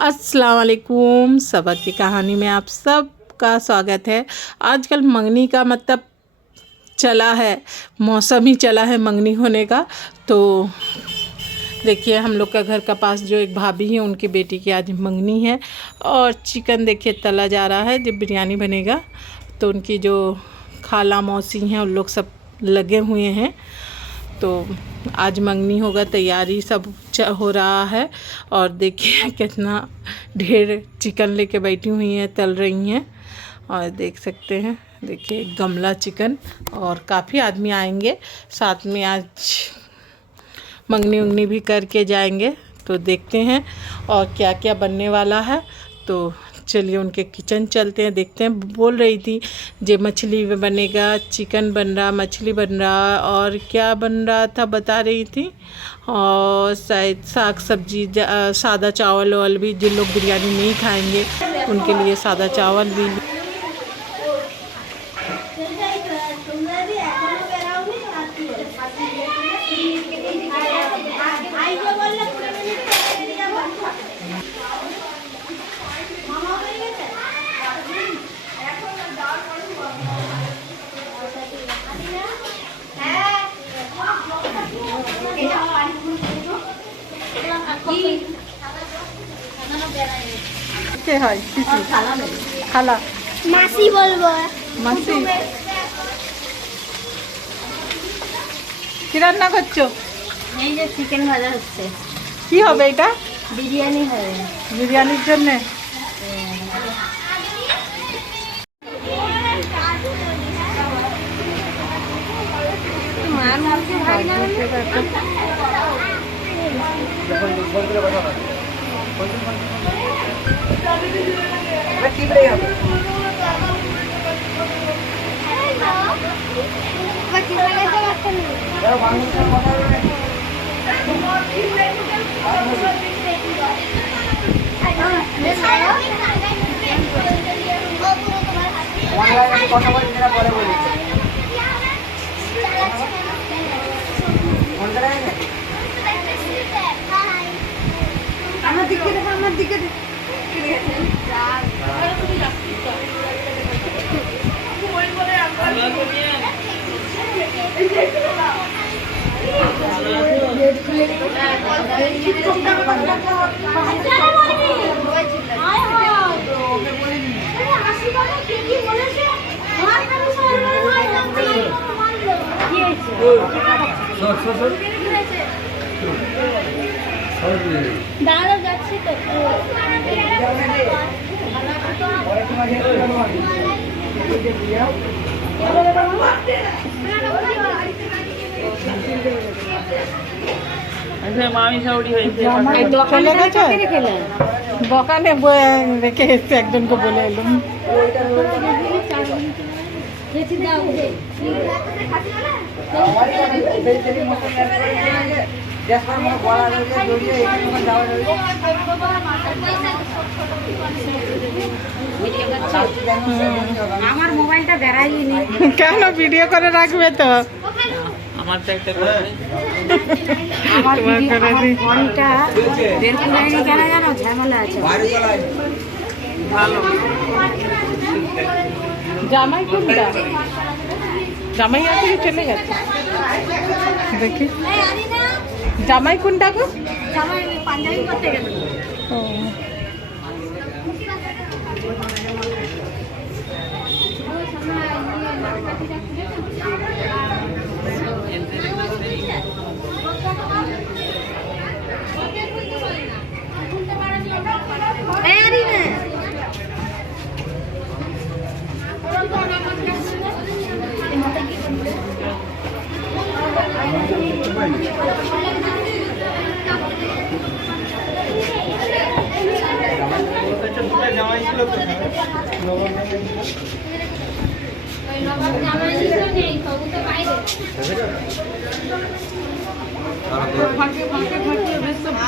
अस्सलाम वालेकुम। सबक की कहानी में आप सबका स्वागत है। आजकल मंगनी का मतलब चला है, मौसम ही चला है मंगनी होने का। तो देखिए हम लोग का घर का पास जो एक भाभी है उनकी बेटी की आज मंगनी है और चिकन देखिए तला जा रहा है। जब बिरयानी बनेगा तो उनकी जो खाला मौसी हैं उन लोग सब लगे हुए हैं। तो आज मंगनी होगा, तैयारी सब हो रहा है। और देखिए कितना ढेर चिकन लेके बैठी हुई हैं, तल रही हैं। और देख सकते हैं, देखिए गमला चिकन और काफ़ी आदमी आएंगे साथ में। आज मंगनी उंगनी भी करके जाएंगे। तो देखते हैं और क्या क्या बनने वाला है। तो चलिए उनके किचन चलते हैं, देखते हैं। बोल रही थी जे मछली बनेगा, चिकन बन रहा, मछली बन रहा और क्या बन रहा था बता रही थी। और शायद साग सब्जी, सादा चावल वावल भी, जिन लोग बिरयानी नहीं खाएंगे उनके लिए सादा चावल भी। খালা মাসি বলবো। মাসি কি রান্না করছো? এই যে চিকেন ভাজা হচ্ছে। কি হবে এটা? বিরিয়ানি হবে। বিরিয়ানির জন্য আমার দিকে দেখো, আমার দিকে দাঁড়া যাচ্ছি তো। চলে গেছে দোকানে রেখে এসছে, একজনকে বলে এলাম। আমার মোবাইলটা বেড়াইনি কেন? ভিডিও করে রাখবে তো। আমার ফোনটা বের করে কেন জানো, ঝামেলা আছে। ভালো জামাই কোনটা? জামাই আছে কি চলে গেছে? দেখি জামাই কোনটা গো? জামাই পাঞ্জাবি করতে গেল।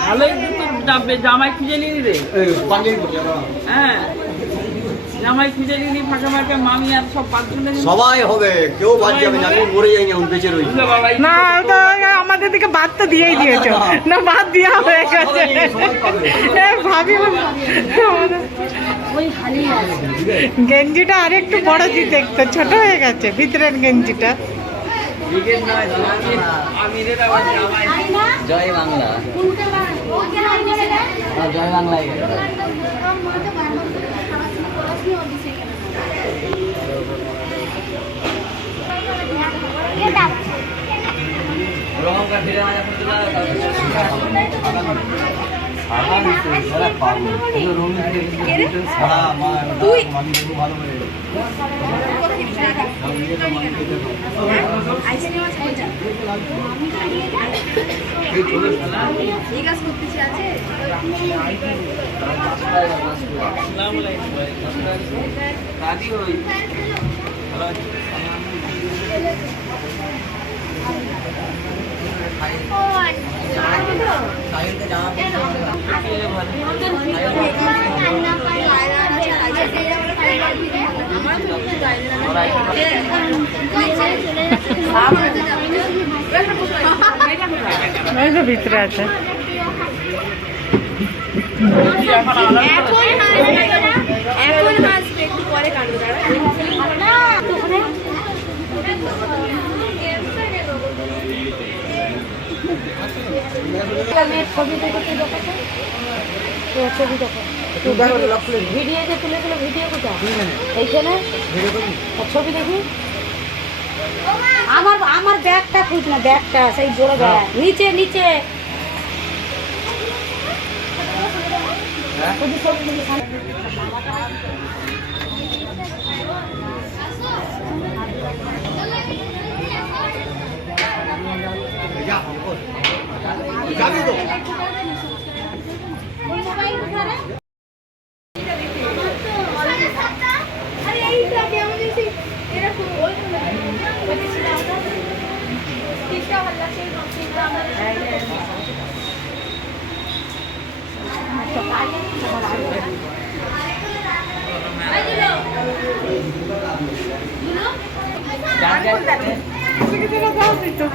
ভালোই তো জামাই খুঁজে নিয়ে রে। হ্যাঁ জামাই খুঁজে দিদি ফাঁকা ফাঁকা মামি আর সব পাঁচজনে সবাই হবে, কেউ বাদ যাবে না, আমি মরে যাইনি, আমি বেঁচে রয়েছি। না তো আমাদের দিকে বাদ তো দিয়েই দিয়েছো না, বাদ দেওয়া হয়ে গেছে। ভাবি গেঞ্জিটা আর একটু বড় দিয়ে দেখতো, ছোট হয়ে গেছে ভিতরের গেঞ্জিটা। জয় বাংলা, জয় বাংলায় ভিতরে আছে। ভিডিওতে তুলেছিল, ভিডিও কোথায় এইখানে ছবি দেখি। আমার ব্যাগটা খুঁজ না, ব্যাগটা সেই বড় ব্যাগ নিচে নিচে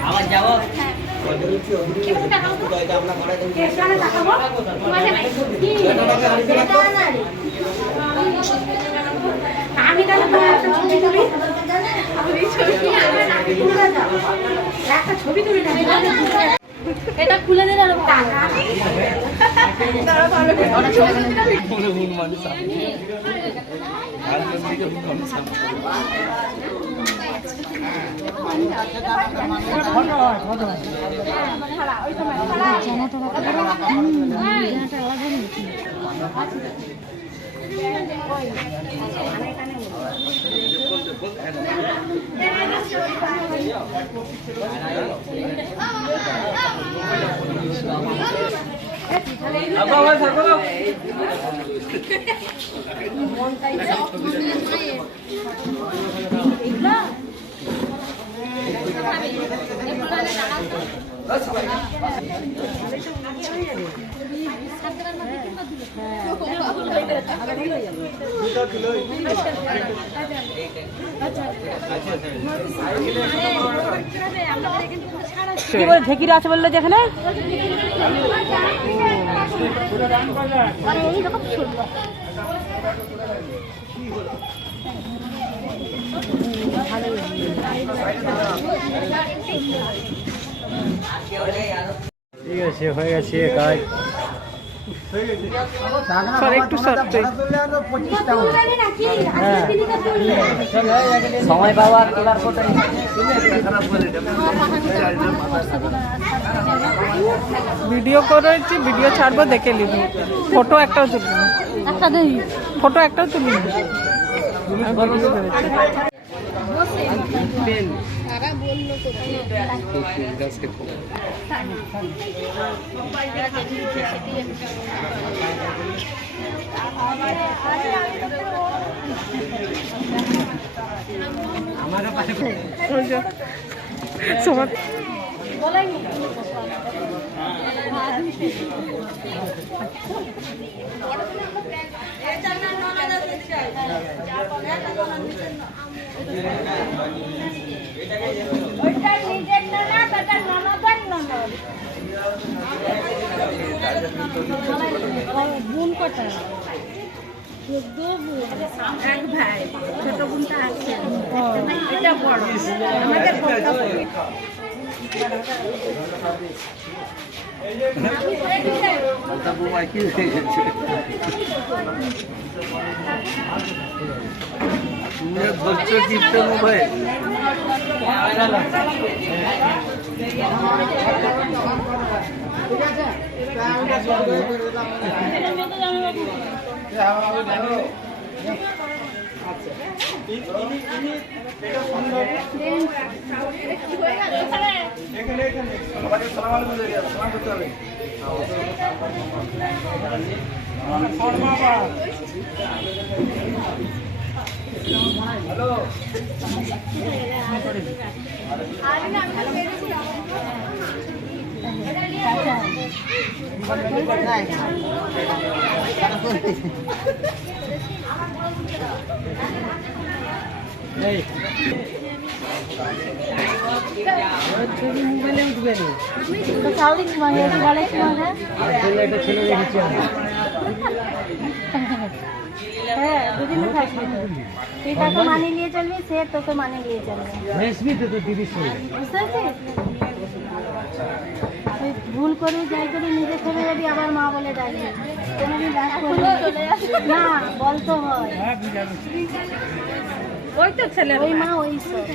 আবার যাবো। আমি একটা ছবি তুলি এটা খুলে দিলে ঢেকিরা আছে বললে যেখানে ঠিক আছে, হয়ে গেছে কাজ। একটু সত্যি সময় পাওয়া আর তোলার ফটো ভিডিও করেছি, ভিডিও ছাড়বো, দেখে নিবি। ফটো একটাও তুলি না, ফটো একটাও তুলি না। সবার বোন কটা? এক ভাই, ছোট বোনটা আছে, এটা বড়, আমাদের বড়টা বড়। बच्चों की तो मोबाइल তো তাও দিচ্ছি মানে একটু বলে কি মজা? হ্যাঁ দুদিন থাকবি, তুই তাকে মানিয়ে নিয়ে চলবি, সে তোকে মানিয়ে নিয়ে চলবে, বুঝতে পেরেছিস? তুই ভুল করি যাই করি নিজে থেকে যদি আবার মা বলে ডাকবি, কোনোদিন রাগ করবি না, বলতে হয়। ওই তো ছেলে, ওই মা ওই সব।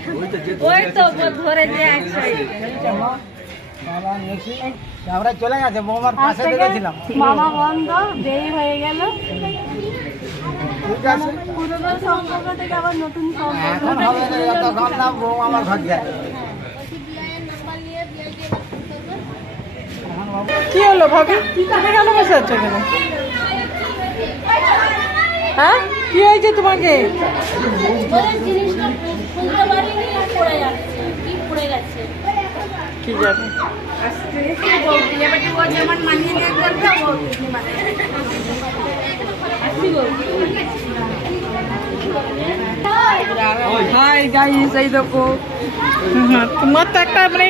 ওই তো ধরে যে এক সাইড। আমরা চলে গেছে বৌমার আজ পাশে থেকে দেখেছিলাম। মামা বন্ধ, দেরি হয়ে গেল, ঠিক আছে, পুরোনো সম্পর্ক থেকে আবার নতুন সম্পর্ক। এখন হবে না, যতক্ষণ না বউ আমার ঘর যায়। কি হলো ভাবি, তুমি কেন বসে আছো কেন? হ্যাঁ কি হয়েছে তোমাকে? জিনিসটা খুলতে পারিনি আর পড়ে যাচ্ছে, কি পড়ে গেছে। কি জানি হাই গাইস, এই দেখো তোমার তো একটা মানে